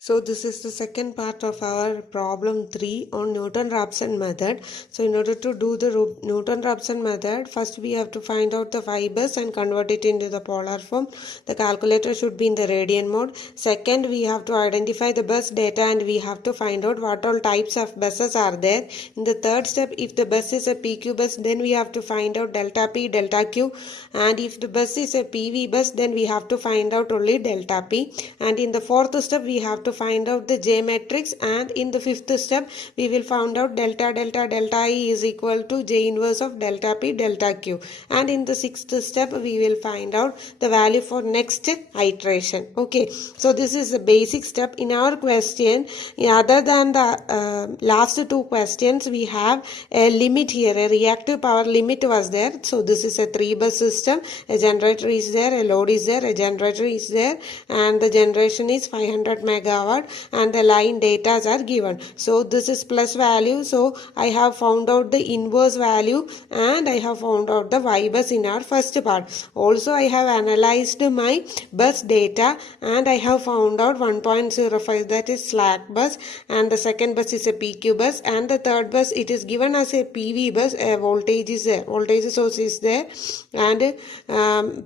So this is the second part of our problem 3 on Newton-Raphson method. So in order to do the Newton-Raphson method, first we have to find out the fibers and convert it into the polar form. The calculator should be in the radian mode. Second, we have to identify the bus data and we have to find out what all types of buses are there. In the third step, if the bus is a PQ bus, then we have to find out delta P, delta Q. And if the bus is a PV bus, then we have to find out only delta P. And in the fourth step, we have to find out the J matrix, and in the fifth step we will find out delta E is equal to J inverse of delta P delta Q, and in the sixth step we will find out the value for next iteration. Okay, so this is the basic step in our question. Other than the last two questions, we have a limit here, a reactive power limit was there. So this is a 3-bus system, a generator is there, a load is there, a generator is there, and the generation is 500 megawatt, and the line data are given. So this is plus value. So I have found out the inverse value and I have found out the Y bus in our first part. Also I have analyzed my bus data and I have found out 1.05, that is slack bus, and the second bus is a PQ bus, and the third bus it is given as a PV bus. A voltage is there, voltage source is there, and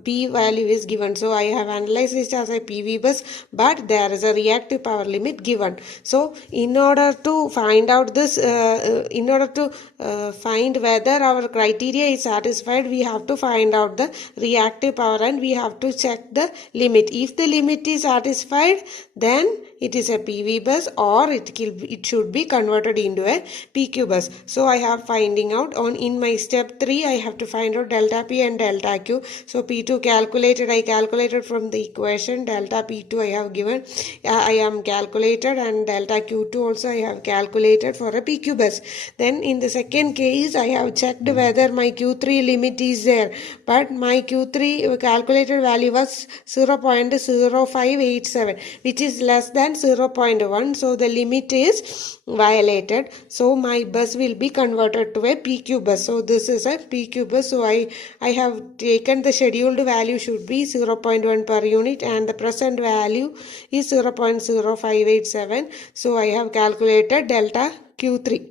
P value is given. So I have analyzed it as a PV bus, but there is a reactive power limit given. So in order to find out this, find whether our criteria is satisfied, we have to find out the reactive power and we have to check the limit. If the limit is satisfied, then it is a PV bus, or it should be converted into a PQ bus. So I have finding out on in my step 3, I have to find out delta P and delta Q. So P2 calculated, I calculated from the equation. Delta P2 I have given, I am calculated, and delta Q2 also I have calculated for a PQ bus. Then in the second case, I have checked whether my Q3 limit is there, but my Q3 calculated value was 0.0587, which is less than 0.1. So the limit is violated. So my bus will be converted to a PQ bus. So this is a PQ bus. So I have taken the scheduled value should be 0.1 per unit, and the present value is 0.0587. So I have calculated delta Q3.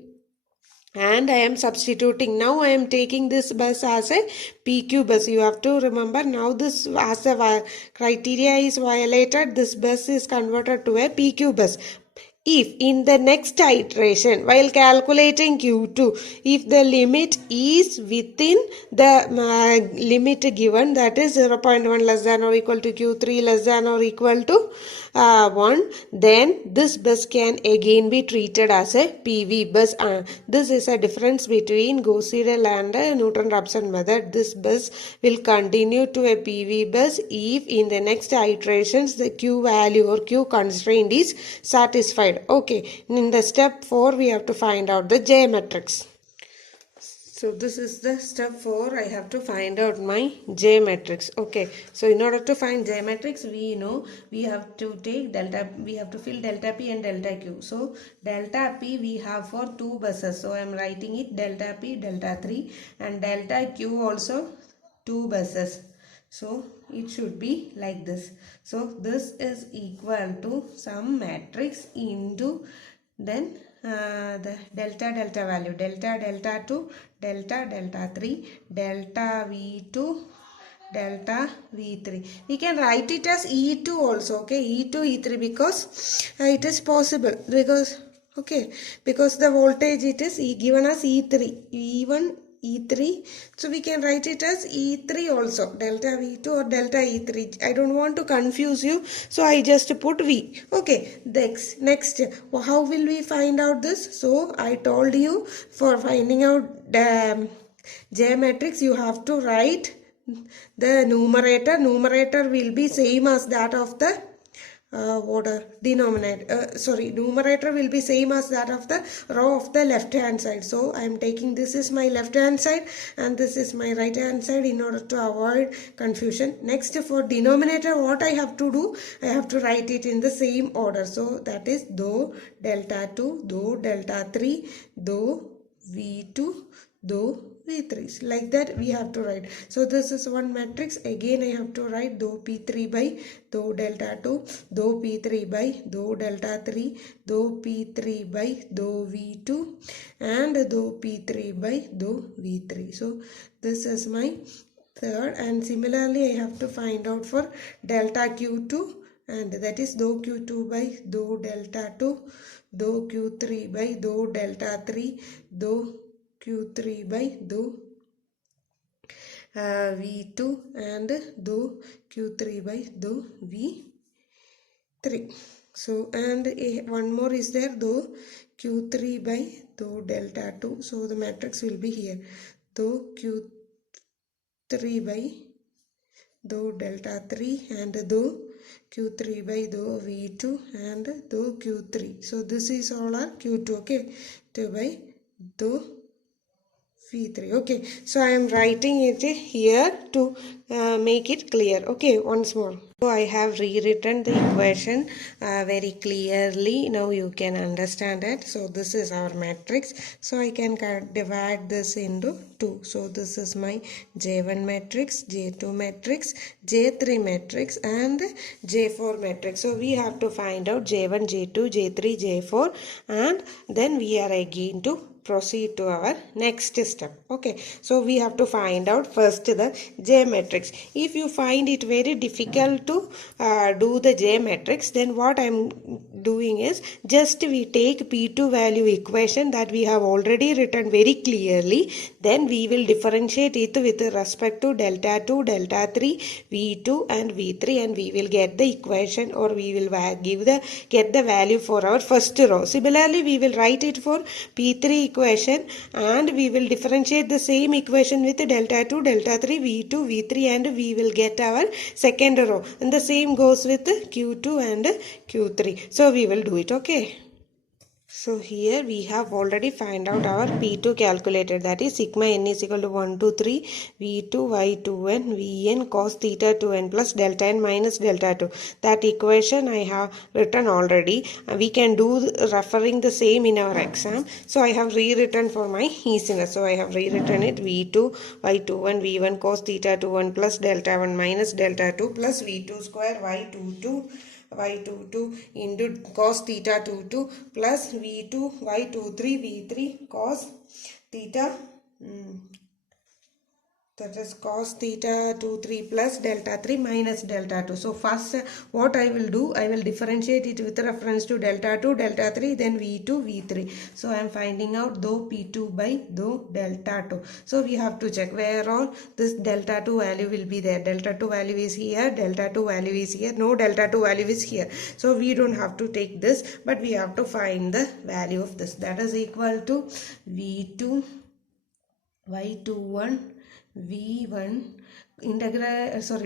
And I am substituting. Now I am taking this bus as a PQ bus. You have to remember, now this as the criteria is violated, this bus is converted to a PQ bus. If in the next iteration, while calculating Q2, if the limit is within the limit given, that is 0.1 less than or equal to Q3 less than or equal to 1, then this bus can again be treated as a PV bus. This is a difference between Gauss-Seidel and Newton-Raphson method. This bus will continue to a PV bus if in the next iterations the Q value or Q constraint is satisfied. Okay, in the step 4 we have to find out the J matrix. So this is the step 4. I have to find out my J matrix. Okay, so in order to find J matrix, we know we have to take delta, we have to fill delta P and delta Q. So delta P we have for 2 buses. So I am writing it delta P, delta 3, and delta Q also 2 buses. So it should be like this. So this is equal to some matrix into then the delta value, delta 2, delta 3, delta V2, delta V3. We can write it as E2 also. Okay, E2, E3, because it is possible, because okay, because the voltage it is given as E3, E1, E3, so we can write it as E3 also, delta V2 or delta E3. I don't want to confuse you, so I just put V. Okay, next, how will we find out this? So I told you, for finding out the J matrix, you have to write the numerator. Numerator will be same as that of the numerator will be same as that of the row of the left hand side. So I am taking, this is my left hand side and this is my right hand side in order to avoid confusion. Next, for denominator, what I have to do, I have to write it in the same order. So that is do delta 2, do delta 3, do V2, do V3. Like that we have to write. So this is one matrix. Again I have to write dou P3 by dou delta 2, dou P3 by dou delta 3, dou P3 by dou V2 and dou P3 by dou V3. So this is my third, and similarly I have to find out for delta Q2, and that is dou Q2 by dou delta 2, dou Q3 by dou delta 3, dou Q3 by dou V2 and dou Q3 by dou V3. So and one more is there, dou Q3 by dou delta 2. So the matrix will be here, dou Q3 by dou delta 3 and dou Q3 by dou V2 and dou Q3. So this is all our Q2, okay, 2 by dou V3. Okay, so I am writing it here to make it clear. Okay, once more. So I have rewritten the equation very clearly. Now you can understand it. So this is our matrix. So I can divide this into two. So this is my J1 matrix, J2 matrix, J3 matrix and J4 matrix. So we have to find out J1, J2, J3, J4 and then we are again to proceed to our next step. Okay, so we have to find out first the J matrix. If you find it very difficult to do the J matrix, then what I am doing is just we take P2 value equation that we have already written very clearly, then we will differentiate it with respect to delta 2, delta 3, V2 and V3 and we will get the equation, or we will get the value for our first row. Similarly, we will write it for P3 equation and we will differentiate the same equation with delta 2, delta 3, V2, V3 and we will get our second row, and the same goes with Q2 and Q3. So we will do it. Okay. So here we have already find out our P2 calculated, that is sigma n is equal to 1 to 3 V2 Y2n Vn cos theta 2n plus delta n minus delta 2. That equation I have written already. We can do referring the same in our exam. So I have rewritten for my easiness. So I have rewritten it V2 Y21 V1 cos theta 2n plus delta 1 minus delta 2 plus V2 square Y22 into cos theta 22 plus V2 Y23 V3 cos theta that is cos theta 23 plus delta 3 minus delta 2. So first what I will do, I will differentiate it with reference to delta 2, delta 3, then V2, V3. So I am finding out dou P2 by dou delta 2. So we have to check where all this delta 2 value will be there. Delta 2 value is here, delta 2 value is here, no delta 2 value is here. So we don't have to take this, but we have to find the value of this. That is equal to V2 Y21 V1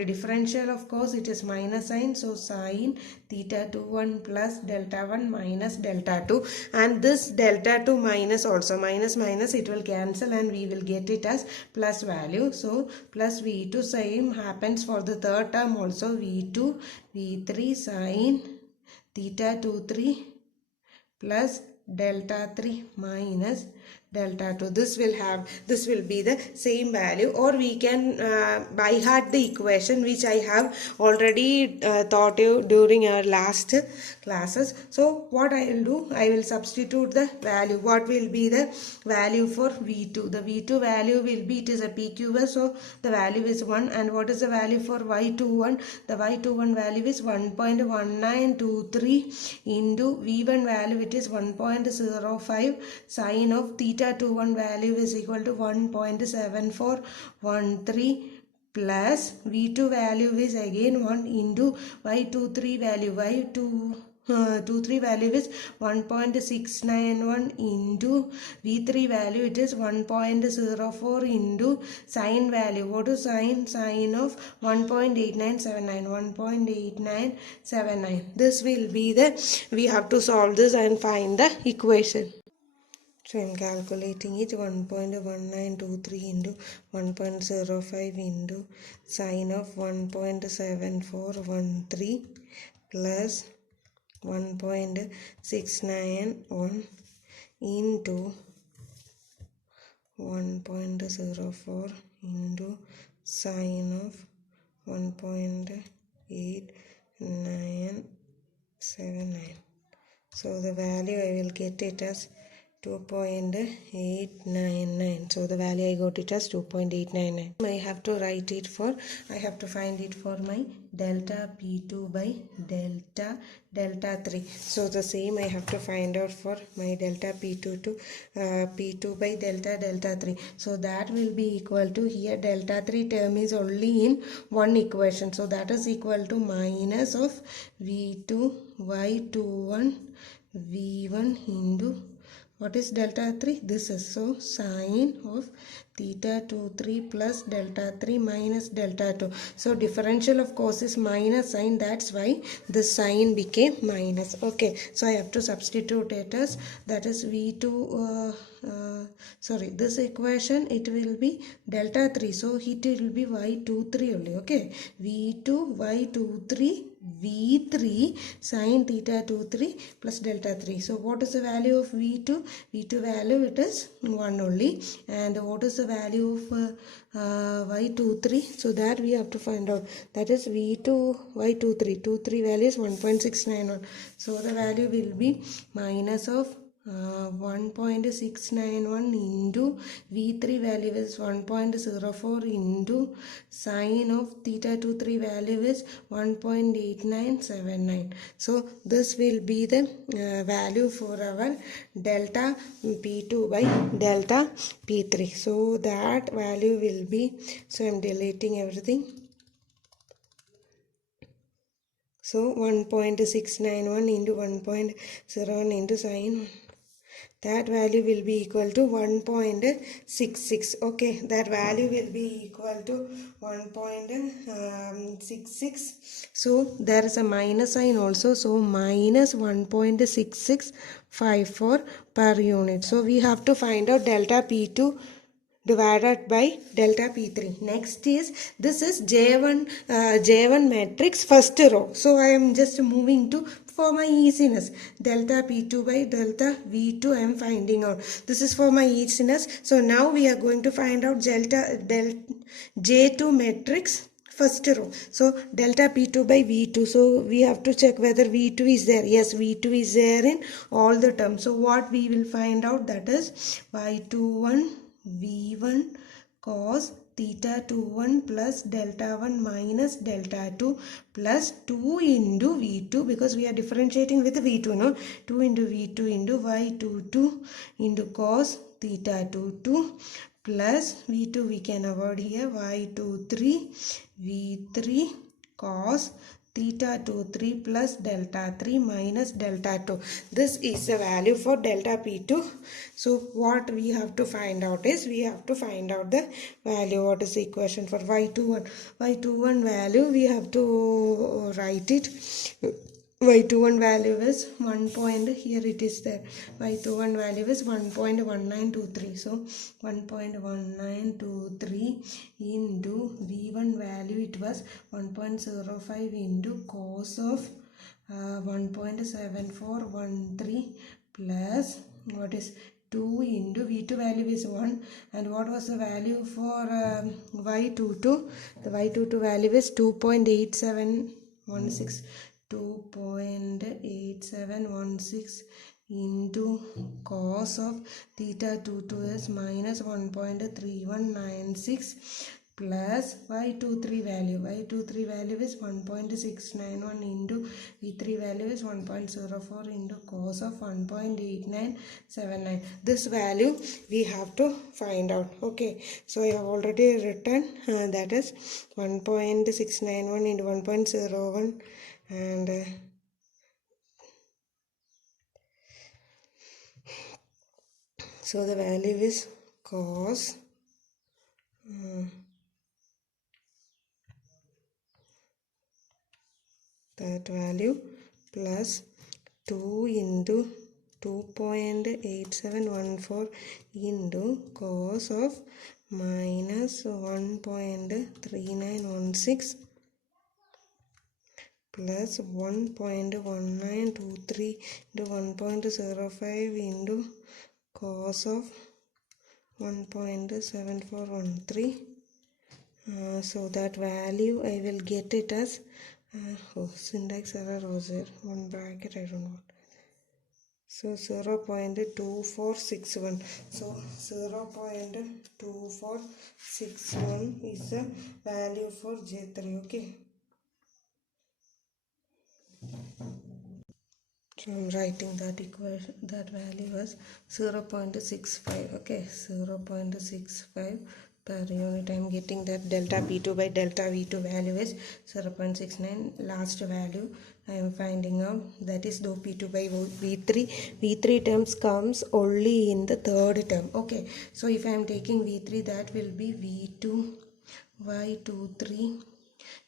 differential, of course it is minus sign, so sin theta 21 plus delta 1 minus delta 2, and this delta 2 minus also minus it will cancel and we will get it as plus value. So plus V2 same happens for the third term also, V2 V3 sin theta 23 plus delta 3 minus delta 2. This will be the same value, or we can by heart the equation which I have already taught you during our last classes. So what I will do, I will substitute the value. What will be the value for V2? The V2 value will be, it is a PQ, so the value is 1. And what is the value for Y21? The Y21 value is 1.1923 into V1 value, it is 1.05. Sin of theta 21 value is equal to 1.7413 plus V2 value is again 1 into Y23 value. Y23 value is 1.691 into V3 value, it is 1.04 into sin value. What is sin? Sin of 1.8979. This will be the, we have to solve this and find the equation. So I am calculating it, 1.1923 into 1.05 into sin of 1.7413 plus 1.691 into 1.04 into sine of 1.8979. So the value I will get it as 2.899. So the value I got it as 2.899. I have to find it for my delta P2 by delta 3. So the same I have to find out for my delta P2 to P2 by delta 3. So that will be equal to, here delta 3 term is only in one equation. So that is equal to minus of V2 Y21 V1 into, what is delta 3? This is, so sine of theta 23 plus delta 3 minus delta 2. So differential of course is minus sign, that's why the sign became minus. Okay, so I have to substitute it as, that is V2, this equation it will be delta 3, so it will be Y23 only. Okay, V2 Y23 V3 sine theta 23 plus delta 3. So what is the value of V2? V2 value it is 1 only. And what is the value of Y23? So that we have to find out. That is V2 Y23. 23 value is 1.691. So the value will be minus of 1.691 into V3 value is 1.04 into sine of theta 23 value is 1.8979. So this will be the value for our delta P2 by delta P3. So that value will be, so I am deleting everything. So 1.691 into 1.01 into sine, that value will be equal to 1.66. Okay, that value will be equal to 1.66. So there is a minus sign also, so minus 1.6654 per unit. So we have to find out delta P2 divided by delta P3. Next is, this is J1 matrix first row. So I am just moving to, for my easiness, delta P2 by delta V2 I am finding out. This is for my easiness. So now we are going to find out J2 matrix first row. So delta P2 by V2. So we have to check whether V2 is there. Yes, V2 is there in all the terms. So what we will find out, that is Y21 V1 cos theta 21 plus delta 1 minus delta 2 plus 2 into V2, because we are differentiating with V2, no? 2 into V2 into Y22 into cos theta 22 plus V2 we can avoid here, Y23 V3 cos theta 23 plus delta 3 minus delta 2. This is the value for delta P2. So what we have to find out is, we have to find out the value. What is the equation for Y21? Y21 value we have to write it. Y21 value is 1 point, here it is there, Y21 value is 1.1923. So 1.1923 into V1 value it was 1.05 into cos of 1.7413 plus, what is 2 into V2 value is 1, and what was the value for Y22? The Y22 value is 2.8716. 2.8716 into cos of theta 22 is minus 1.3196 plus Y23 value. Y23 value is 1.691 into V3 value is 1.04 into cos of 1.8979. This value we have to find out. Okay, so I have already written that is 1.691 into 1.01 and so the value is cos that value plus 2 into 2.8714 into cos of minus 1.3916 plus 1.1923 into 1.05 into cos of 1.7413. So that value I will get it as syntax error was there, one bracket, I don't know. So 0.2461. So 0.2461 is the value for J3. Okay. So I'm writing that equation, that value was 0.65. Okay, 0.65 per unit. I'm getting that delta P2 by delta V2 value is 0.69. Last value I am finding out, that is dou P2 by V3. V3 terms comes only in the third term. Okay, so if I am taking V3, that will be V2 y23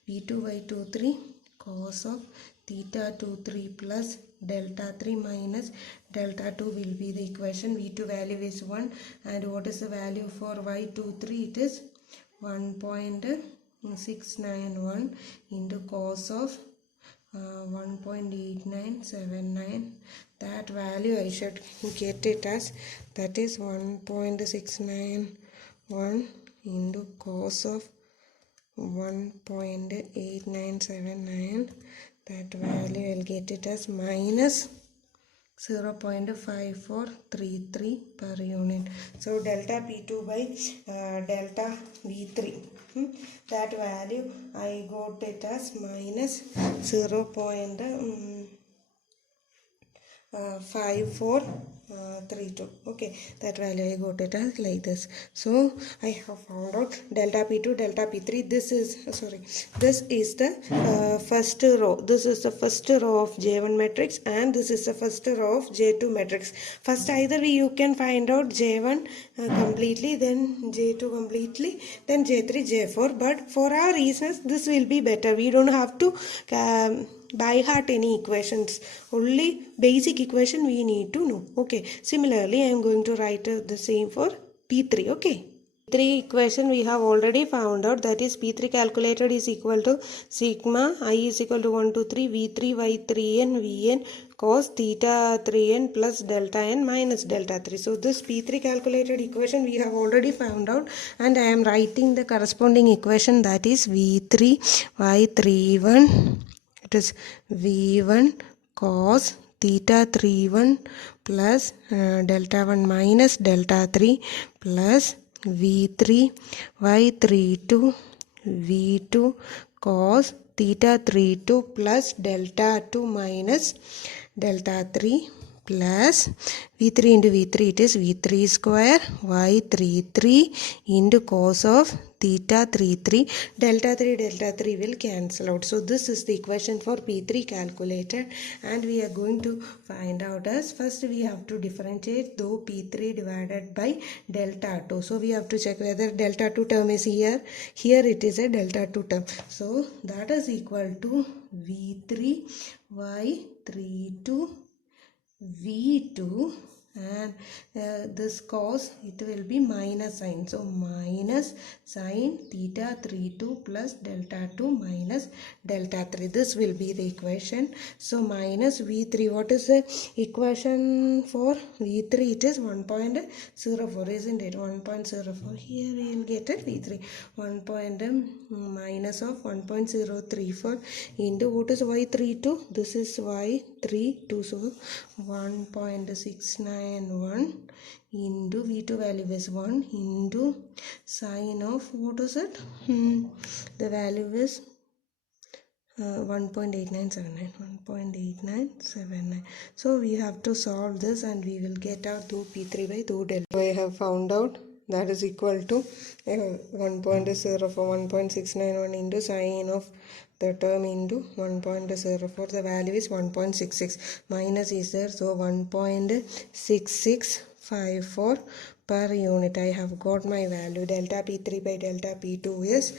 V2 y23 cos of theta 23 plus delta 3 minus delta 2 will be the equation. V2 value is 1, and what is the value for y23? It is 1.691 into cos of 1.8979. That value I should get it as, that is 1.691 into cos of 1.8979. that value I'll get it as minus 0.5433 per unit. So delta P2 by delta V3, that value I got it as minus 0.5432. Okay, that value I got it as like this. So I have found out delta P2, delta P3. This is the first row. This is the first row of J1 matrix, and this is the first row of J2 matrix. First, either you can find out J1 completely, then J2 completely, then J3, J4. But for our reasons, this will be better. We don't have to by heart any equations, only basic equation we need to know. Okay, similarly I am going to write the same for P3. Okay, P3 equation we have already found out, that is P3 calculated is equal to sigma I is equal to 1 to 3 V3 y3n Vn cos theta 3n plus delta n minus delta 3. So this P3 calculated equation we have already found out, and I am writing the corresponding equation, that is V3 y31, it is V1 cos theta 31 plus delta 1 minus delta 3 plus V3 y32 V2 cos theta 32 plus delta 2 minus delta 3 plus V3 into V3, it is V3 square y33 into cos of theta 33. Delta 3 will cancel out. So this is the equation for P3 calculated, and we are going to find out as, first we have to differentiate dou P3 divided by delta 2. So we have to check whether delta 2 term is here. Here it is a delta 2 term. So that is equal to V3 y32 V2, and this cos, it will be minus sign. So minus sin theta 32 plus delta 2 minus delta 3. This will be the equation. So minus V3, what is the equation for V3? It is 1.04, isn't it? 1.04. Here we will get it V3. Minus of 1.034 into what is y32? This is y32. So 1.691 into V2 value is 1 into sine of, what is it? The value is 1.8979. So we have to solve this, and we will get out dou P3 by dou delta. So I have found out that is equal to 1.691 into sine of the term into 1.04. The value is 1.66. Minus is there, so 1.6654 per unit. I have got my value. Delta P3 by delta P2 is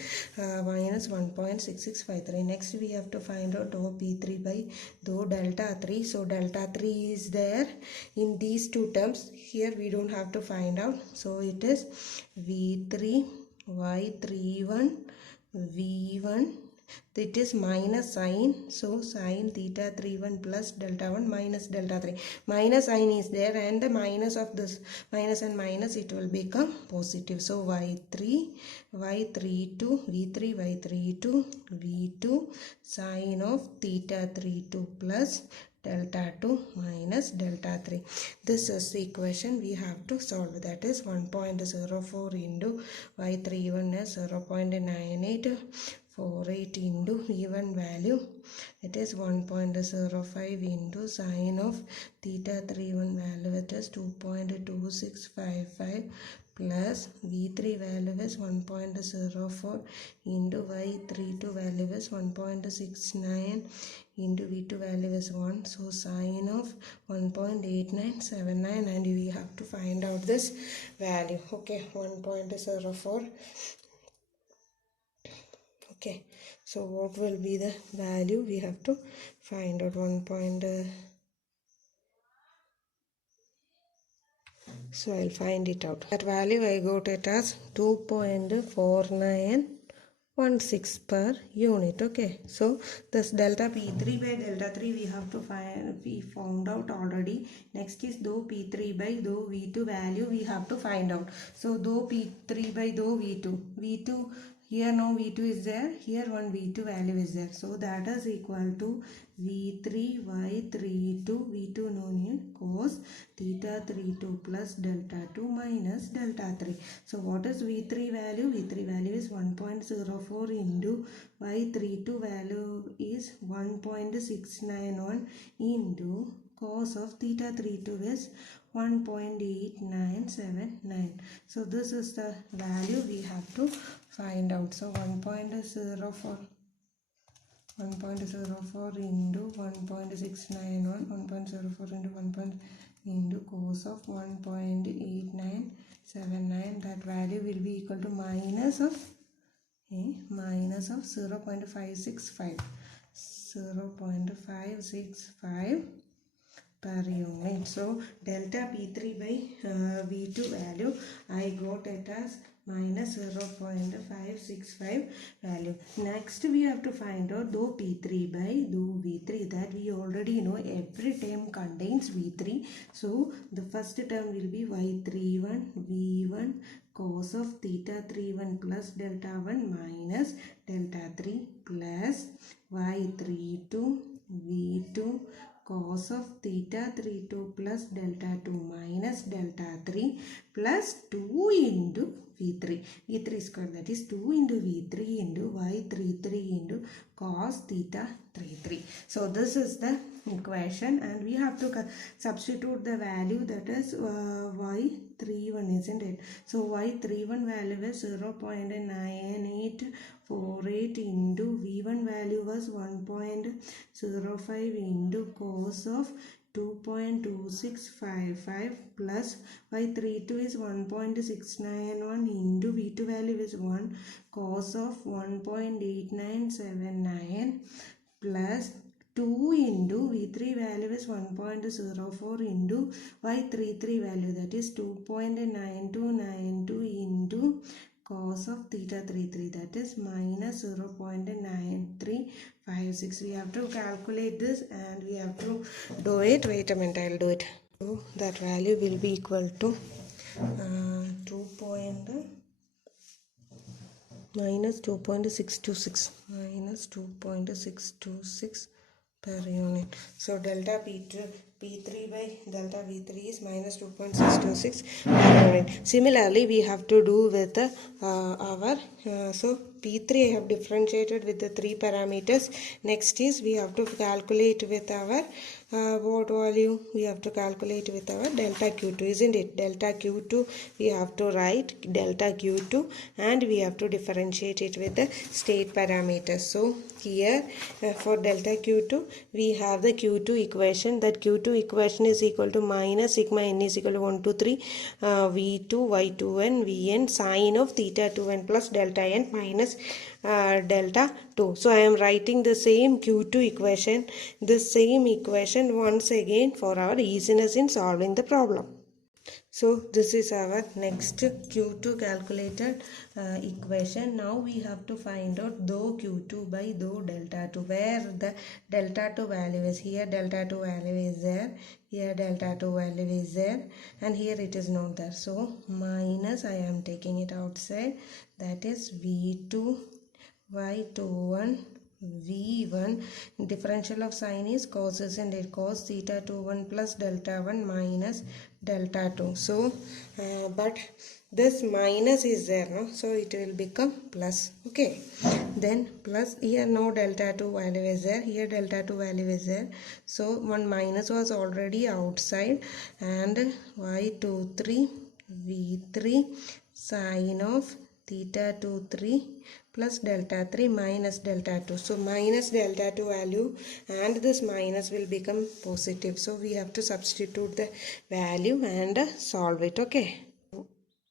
minus 1.6653. Next we have to find out dou P3 by dou delta 3. So delta 3 is there in these two terms. Here we don't have to find out. So it is V3 y31 V1 It is minus sign, so sin theta 31 plus delta 1 minus delta 3. Minus sign is there, and the minus of this minus and minus, it will become positive. So y3, y32, v3, y32, v2 sin of theta 32 plus delta 2 minus delta 3. This is the equation we have to solve. That is 1.04 into y31 is 0.9848 into V1 value. It is 1.05 into sin of theta 31 value. It is 2.2655 plus V3 value is 1.04 into y32 value is 1.69 into V2 value is 1. So sin of 1.8979, and we have to find out this value. Okay, 1.04. Okay, so what will be the value? We have to find out so I'll find it out. That value I got it as 2.4916 per unit. Okay, so this delta P3 by delta 3 we have to find, we found out already. Next is dou P3 by dou V2 value we have to find out. So dou P3 by dou V2, here no V2 is there, here one V2 value is there. So that is equal to V3 y32 V2 known cos theta 32 plus delta 2 minus delta 3. So what is V3 value? V3 value is 1.04 into y32 value is 1.691 into cos of theta 32 is 1.8979. So this is the value we have to find out. So 1.04 into 1.691, 1.04 into 1. Into cos of 1.8979, that value will be equal to minus of 0.565 per unit. So delta P3 by V2 value I got it as minus 0.565 value. Next we have to find out dou P3 by dou V3. That we already know every term contains V3. So the first term will be y31 V1 cos of theta 31 plus delta 1 minus delta 3 plus y32 V2 cos of theta 32 plus delta 2 minus delta 3 plus 2 into V3 square, that is 2 into V3 into y33 into cos theta 33. So this is the equation, and we have to substitute the value, that is y31, isn't it? So y31 value is 0.9848 into V1 value was 1.05 into cos of 2.2655 plus y32 is 1.691 into V2 value is 1 cos of 1.8979 plus 2 into V3 value is 1.04 into y33 value, that is 2.9292 into cos of theta 33, that is minus 0.9356. We have to calculate this and we have to do it. Wait a minute, I'll do it. So that value will be equal to minus 2.626 per unit. So delta P3 by delta V3 is minus 2.626 per unit. Similarly, we have to do with so P3 I have differentiated with the 3 parameters. Next is we have to calculate with our what value? We have to calculate with our delta Q2, isn't it? Delta Q2 we have to write delta Q2 and we have to differentiate it with the state parameters. So here for delta Q2 we have the Q2 equation. That Q2 equation is equal to minus sigma n is equal to 1 to 3 V2 y2n Vn sine of theta 2n plus delta n minus delta 2. So I am writing the same Q2 equation, the same equation once again for our easiness in solving the problem. So this is our next Q2 calculated equation. Now we have to find out dou Q2 by dou delta 2, where the delta 2 value is. Here delta 2 value is there, here delta 2 value is there, and here it is not there. So minus, I am taking it outside, that is V2 y21 V1. Differential of sign is cos, isn't it? Cos theta 21 plus delta 1 minus delta 2. So but this minus is there, no? So it will become plus. Okay, then plus, here no delta 2 value is there, here delta 2 value is there, so one minus was already outside, and y23 V3 sine of theta 23 plus delta 3 minus delta 2. So minus delta 2 value, and this minus will become positive. So we have to substitute the value and solve it. Okay.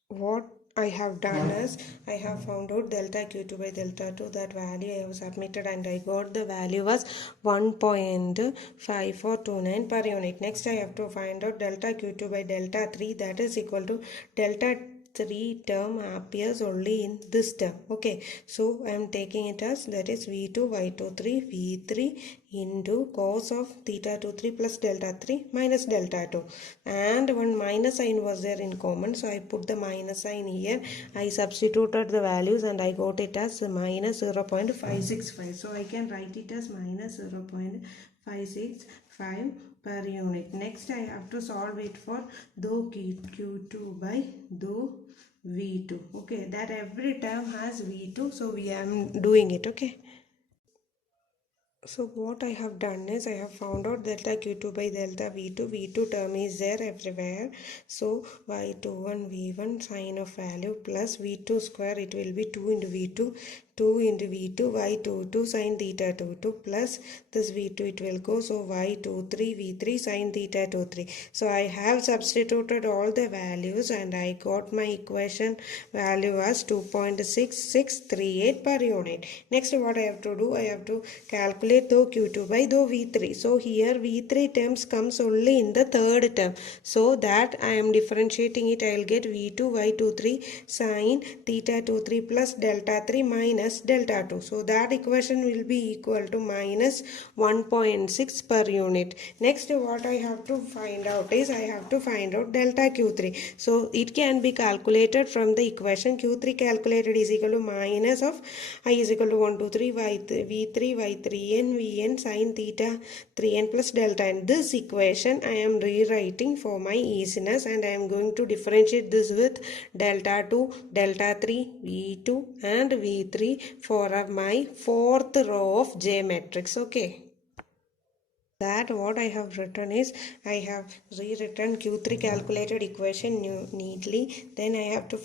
What I have done is, I have found out delta Q2 by delta 2, that value I have submitted, and I got the value was 1.5429 per unit. Next I have to find out delta Q2 by delta 3, that is equal to delta 3 term appears only in this term. Okay, so I am taking it as, that is V2 y23 V3 into cos of theta 23 plus delta 3 minus delta 2, and one minus sign was there in common, so I put the minus sign here. I substituted the values and I got it as minus 0.565. So I can write it as minus 0.565 per unit. Next I have to solve it for dou Q2 by dou V2. Okay, that every term has V2, so we am doing it. Okay. So what I have done is, I have found out delta Q2 by delta V2. V2 term is there everywhere. So y21 V1 sine of value plus V2 square, it will be 2 into V2. 2 into V2 y22 sine theta 22 plus this V2 it will go, so y23 V3 sine theta 23. So I have substituted all the values and I got my equation value as 2.6638 per unit. Next what I have to do, I have to calculate dou Q2 by dou V3. So here V3 terms comes only in the third term, so that I am differentiating it. I will get V2 y23 sine theta 23 plus delta 3 minus delta 2. So that equation will be equal to minus 1.6 per unit. Next what I have to find out is, I have to find out delta Q3. So it can be calculated from the equation. Q3 calculated is equal to minus of I is equal to 1 2 3 V3 y3n Vn sine theta 3n plus delta. And this equation I am rewriting for my easiness, and I am going to differentiate this with delta 2, delta 3, V2 and V3 for my fourth row of J matrix. Okay. That what I have written is, I have rewritten Q3 calculated equation neatly. Then I have to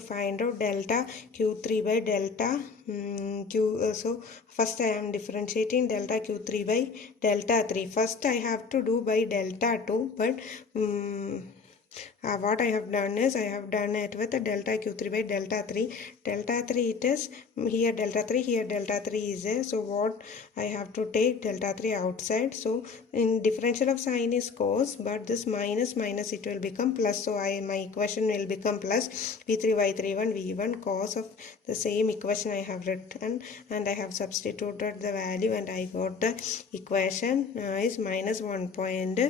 find out delta Q3 by delta so first I am differentiating delta Q3 by delta 3. First I have to do by delta 2, but what I have done is, I have done it with a delta Q3 by delta 3. Delta 3 it is, here delta 3, here delta 3 is there. So what I have to take delta 3 outside. So in differential of sign is cos, but this minus it will become plus. So my equation will become plus V3 y31 V1 cos of the same equation I have written, and I have substituted the value, and I got the equation is minus 1 point,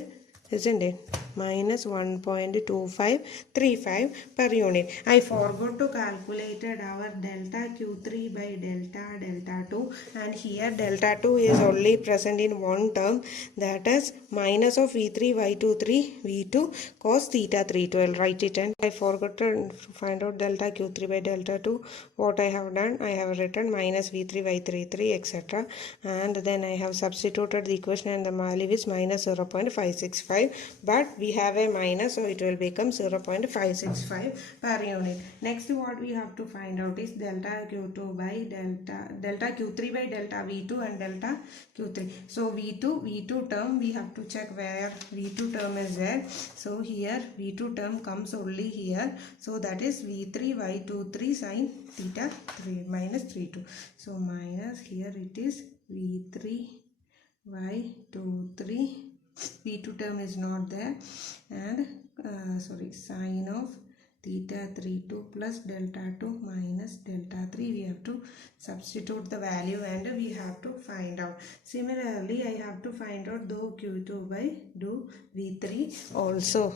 isn't it? Minus 1.2535 per unit. I forgot to calculate our delta Q3 by delta 2, and here delta 2 is only present in one term, that is minus of V3 y23 V2 cos theta 3. I will write it, and I forgot to find out delta Q3 by delta 2. What I have done, I have written minus V3 y33 etc., and then I have substituted the equation, and the value is minus 0.565, but we have a minus, so it will become 0.565 per unit. Next what we have to find out is delta Q2 by delta Q3 by delta V2 and delta Q3. So V2 term we have to check where V2 term is there. So here V2 term comes only here, so that is V3 y23 sine theta 3 minus 32. So minus, here it is V3 y23 P2 term is not there, and sine of theta 32 plus delta 2 minus delta 3. We have to substitute the value and we have to find out. Similarly, I have to find out dou Q2 by dou V3 also.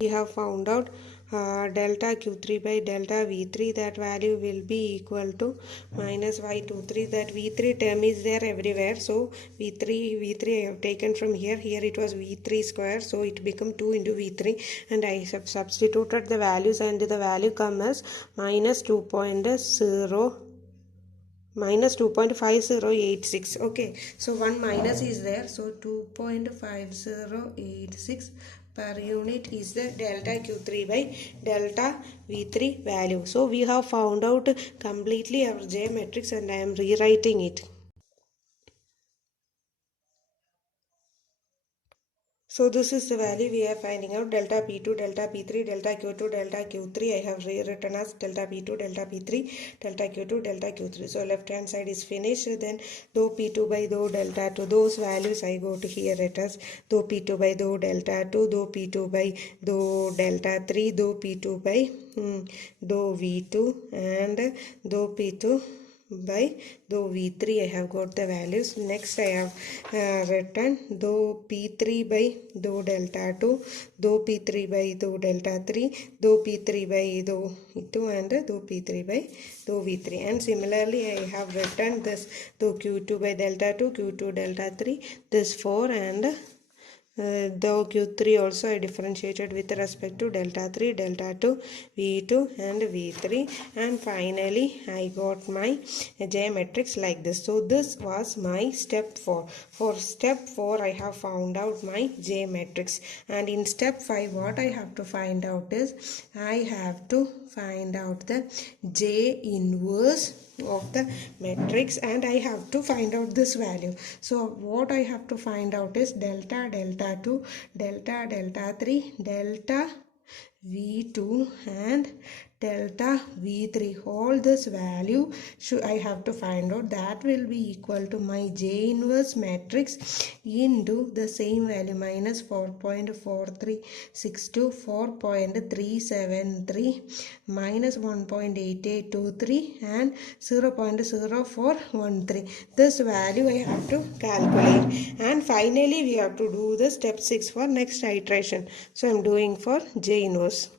We have found out delta Q3 by delta V3, that value will be equal to minus Y23. That V3 term is there everywhere, so V3 I have taken from here it was V3 square, so it become 2 into V3, and I have substituted the values and the value come as minus 2.5086. Okay, so one minus is there, so 2.5086 per unit is the delta Q3 by delta V3 value. So we have found out completely our J matrix, and I am rewriting it. So this is the value we are finding out: delta P2, delta P3, delta Q2, delta Q3. I have rewritten as delta P2, delta P3, delta Q2, delta Q3. So left hand side is finished. Then dou P2 by dou delta 2. Those values I go to here it as dou P2 by dou delta 2, dou P2 by dou delta 3, dou P2 by dou V2, and dou P2 by dou V3. I have got the values. Next I have written dou P3 by dou delta 2, dou P3 by dou delta 3, dou P3 by dou 2, and dou P3 by dou V3. And similarly I have written this dou Q2 by delta 2, Q2 delta 3, this 4, and dou Q3 also I differentiated with respect to delta 3, delta 2, V2 and V3, and finally I got my J matrix like this. So this was my step 4. For step 4 I have found out my J matrix, and in step 5 what I have to find out is I have to find out the J inverse of the matrix, and I have to find out this value. So what I have to find out is delta 2, delta 3, delta V2 and delta V3. All this value I have to find out. That will be equal to my J inverse matrix into the same value, minus 4.4362, 4.373, minus 1.8823, and 0.0413. This value I have to calculate, and finally we have to do the step 6 for next iteration. So I am doing for J inverse.